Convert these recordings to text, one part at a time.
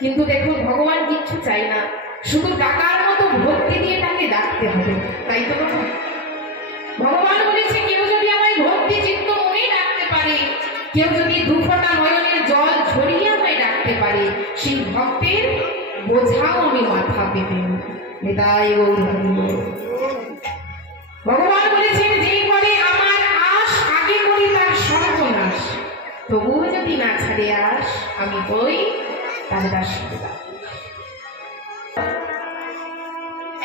কিন্তু দেখুন, ভগবান কিচ্ছু চাই না। শুধু ডাকার মতো ভক্তি দিয়ে তাকে ডাকতে হবে, তাই তো? ভগবান বলেছে, কেউ যদি আমায় ভক্তি চিত্ত মনে ডাকতে পারে, কেউ যদি দুফোটা নয়নের জল ঝরিয়ে আমায় ডাকতে পারে, সেই ভক্তের বোঝাও আমি মাথা পেতে নিতাই গৌর তবুও যদি না ছাড়ে আস আমি বই তার দাসীরা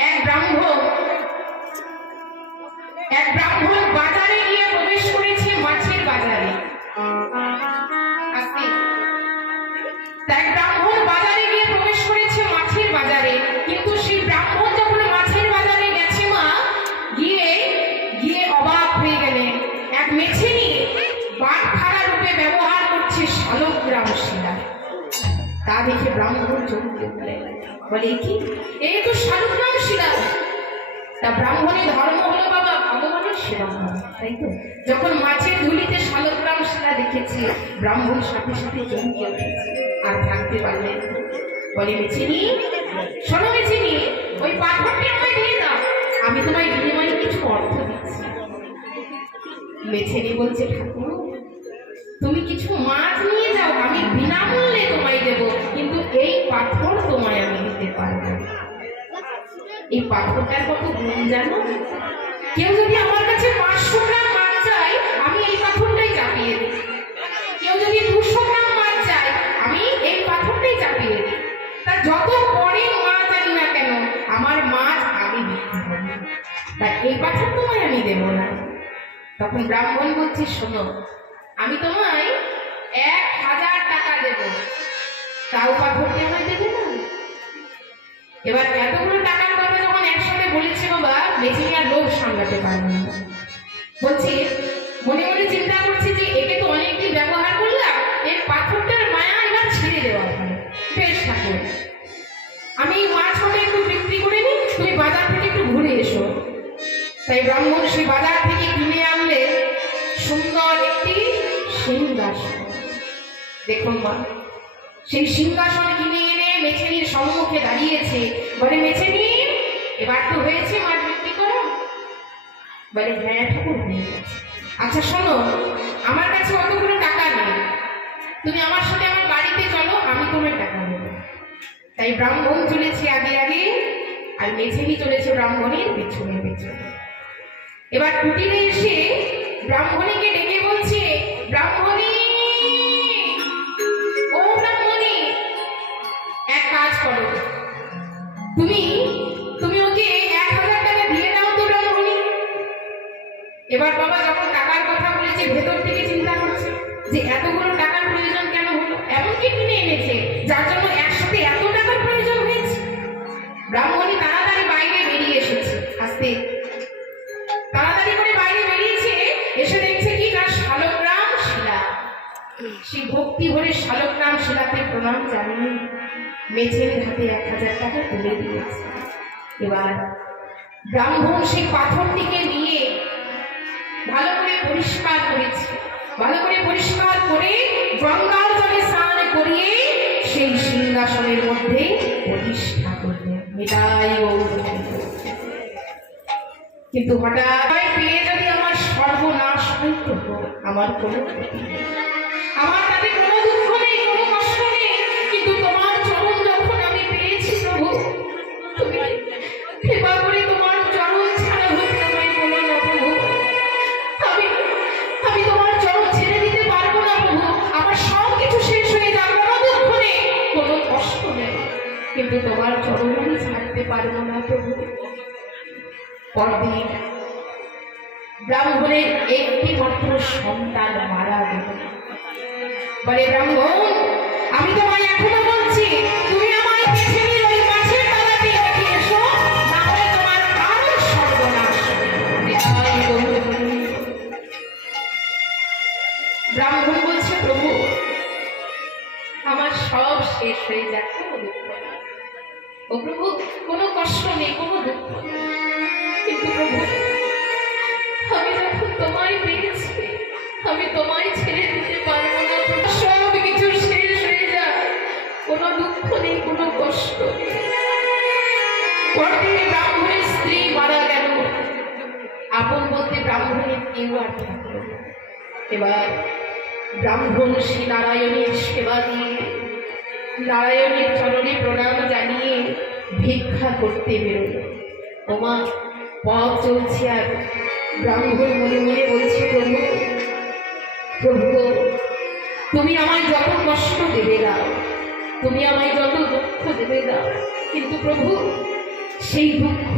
এক ব্রাহ্মণ এক ব্রাহ্মণ শালগ্রাম শিলা তা দেখে ব্রাহ্মণ চমকে উঠলেন বলে কি? এই তো শালগ্রাম শিলা। তা ব্রাহ্মণের ধর্ম হলো বাবা ভগবানের সেবা তাই তো? যখন মাছের ধুলিতে শালগ্রাম শিলা দেখেছি, ব্রাহ্মণ সাথে সাথে চমকে উঠেছে আর থাকতে পারলেন। বলে মেছিনি শোনো মেছিনি ওই পাথরটি আমায় দিয়ে দাও। আমি তোমায় বিনিময়ে কিছু অর্থ দিচ্ছি। মেছেনি বলছে, ঠাকুর তুমি কিছু মাছ নিয়ে যাও, আমি বিনামূল্যে তোমায় দেব, কিন্তু এই পাথর তোমায় আমি দিতে পারব এই পাথরটার কত গুণ জানো? কেউ যদি আমার কাছে পাঁচশো গ্রাম মাছ চায়, আমি এই পাথরটাই চাপিয়ে দিই। কেউ যদি দুশো গ্রাম মাছ চায়, আমি এই পাথরটাই চাপিয়ে দিই। তা যত পরে মাছ আনি না কেন, আমার মাছ আগে বিক্রি হবে তা এই পাথর তোমায় আমি দেবো না। তখন ব্রাহ্মণ বলছে, শোনো আমি তোমায় এক হাজার টাকা দেব। তাও পাথরটি আমায় দেবে না? এবার এতগুলো টাকার কথা যখন একসাথে বলেছে বাবা মেঝে আর লোভ সামলাতে পারবে না। বলছে, মনে মনে চিন্তা করছি যে একে তো অনেকদিন ব্যবহার করলাম, এর পাথরটার মায়া এবার ছেড়ে দেওয়া ভালো বেশ ঠাকুর। আমি মাছ কটা একটু বিক্রি করে নিই, তুমি বাজার থেকে একটু ঘুরে এসো। তাই ব্রাহ্মণ সেই বাজার থেকে কিনে আনলে সুন্দর একটি সিংহাসন দেখুন মা, সেই সিংহাসন কিনে এনে মেছেনির সম্মুখে দাঁড়িয়েছে। বলে মেছেনি এবার তো হয়েছে মাছ বিক্রি করো। বলে হ্যাঁ ঠাকুর আচ্ছা শোনো, আমার কাছে অতগুলো টাকা নেই। তুমি আমার সাথে আমার বাড়িতে চলো, আমি তোমার টাকা দেবো। তাই ব্রাহ্মণ চলেছে আগে আগে, আর মেছেনি চলেছে ব্রাহ্মণের পেছনে পেছনে। এবার কুটিরে এসে ব্রাহ্মণীকে ডেকে হাতে এক হাজার টাকা তুলে দিয়েছে। এবার ব্রাহ্মণ সেই পাথরটিকে নিয়ে ভালো করে পরিষ্কার করেছে। ভালো করে পরিষ্কার করে গঙ্গার জলে স্নান করিয়ে সেই সিংহাসনের মধ্যে প্রতিষ্ঠা করলেন। এটাই কিন্তু হঠাৎ পেয়ে যদি আমার সর্বনাশ হইত, আমার কোনো আমার তাতে কোনো দুঃখ কিন্তু তোমার চরণ ছাড়তে পারব না প্রভু। পরদিন ব্রাহ্মণের একটি মাত্র সন্তান মারা দেবে বলে, ব্রাহ্মণ, আমি তোমায় এখনও এবার ব্রাহ্মণ শ্রী নারায়ণের সেবা দিয়ে নারায়ণের চরণে প্রণাম জানিয়ে ভিক্ষা করতে বেরোল। ওমা পথ চলছে আর ব্রাহ্মণ মনে মনে বলছে, প্রভু প্রভু, তুমি আমায় যত কষ্ট দেবে দাও তুমি আমায় যত দুঃখ দেবে দাও কিন্তু প্রভু, সেই দুঃখ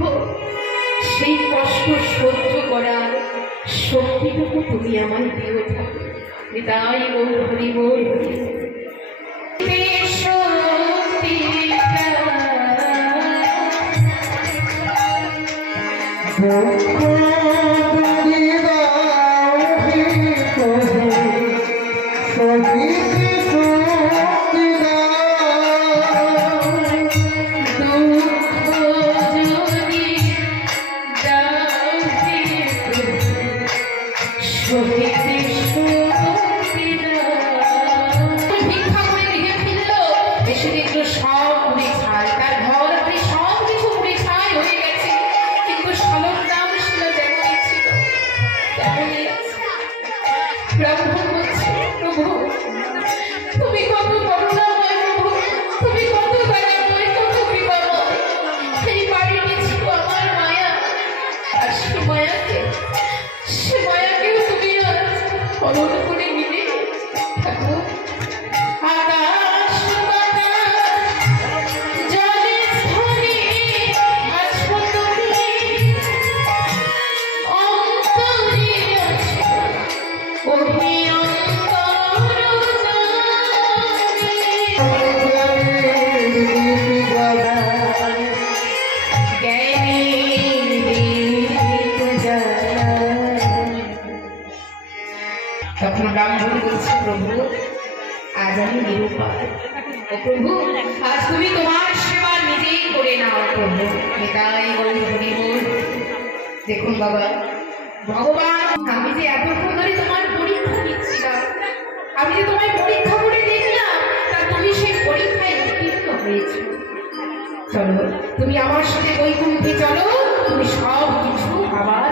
সেই কষ্ট সহ্য করার শক্তিটুকু তুমি আমার দিয়ে থাকো তাই বল হরি বল। হরি ভিক্ষা তখন ব্রাহ্মণ বলছে প্রভু। আজ আমি ও প্রভু, আজ তুমি তোমার সেবা নিজেই করে নাও, প্রভু। নিতাই বল দেখুন বাবা, ভগবান, আমি যে এতক্ষণ ধরে তোমার পরীক্ষা নিচ্ছিলাম, আমি যে তোমায় পরীক্ষা করে দেখলাম, তা তুমি সেই পরীক্ষায় উত্তীর্ণ হয়েছো। চলো, তুমি আমার সাথে বৈকুণ্ঠে চলো, তুমি সব কিছু আবার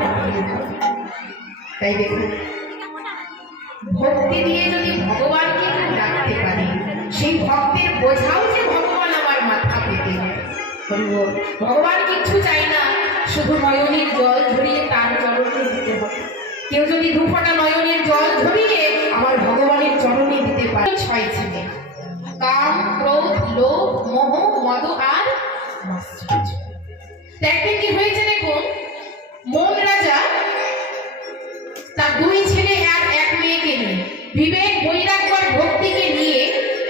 তাই দেখুন ভক্তি দিয়ে যদি ভগবানকে কেউ ডাকতে পারে, সেই ভক্তের বোঝাও যে ভগবান আমার মাথা পেতে। ভগবান কিচ্ছু চাই না, শুধু নয়নের জল ঝরিয়ে তার চরণে দিতে হবে কেউ যদি দুফোঁটা নয়নের জল ঝরিয়ে আমার ভগবানের চরণে দিতে পারে ছয় ছেলে কাম, ক্রোধ, লোভ, মোহ, মদ, আর মাৎসর্য। বিবেক বৈরাগ্য আর ভক্তিকে নিয়ে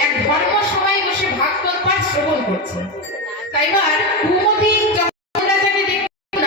এক ধর্ম সভায় বসে ভাগবত পাঠ শ্রবণ করছে। তাই এবার কুমতি যখন রাজাকে দেখল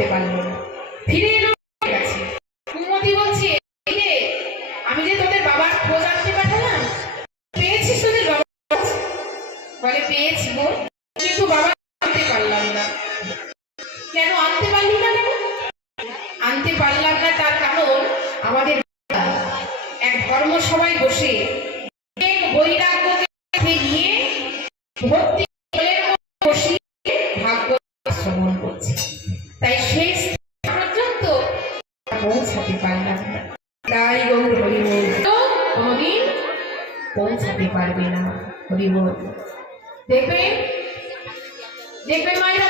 করতে পারল না। ফিরে এলো গেছে কুমতি বলছে আমি যে তোদের বাবার খোঁজ আনতে পাঠালাম, পেয়েছিস তোদের বাবা বলে, পেয়েছি গো, কিন্তু বাবা আনতে পারলাম না। কেন আনতে পারলি না কেন? আনতে পারলাম না তার কারণ আমাদের এক বসে বৈরাগ্যকে নিয়ে ভক্তি পৌঁছাতে পারবে না। হরিবোল। দেখবে? দেখবে মায়েরা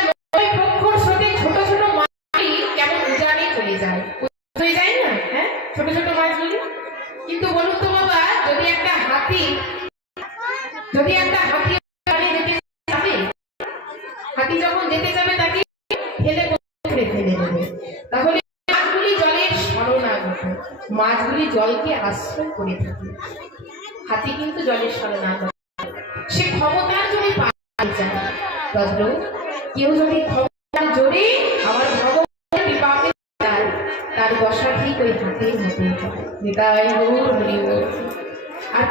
হাতি যখন যেতে যাবে তাকে মাছগুলি জলের মাছগুলি জলকে আশ্রয় করে থাকে। হাতি কিন্তু জলের শরণাগত সে ক্ষমতার জন্য পায় যায়। তদ্র কেউ যদি ক্ষমতার জোরে আমার ভগবানের বিপাকে তার বসা ঠিক ওই হাতে হাতে নিতাই আর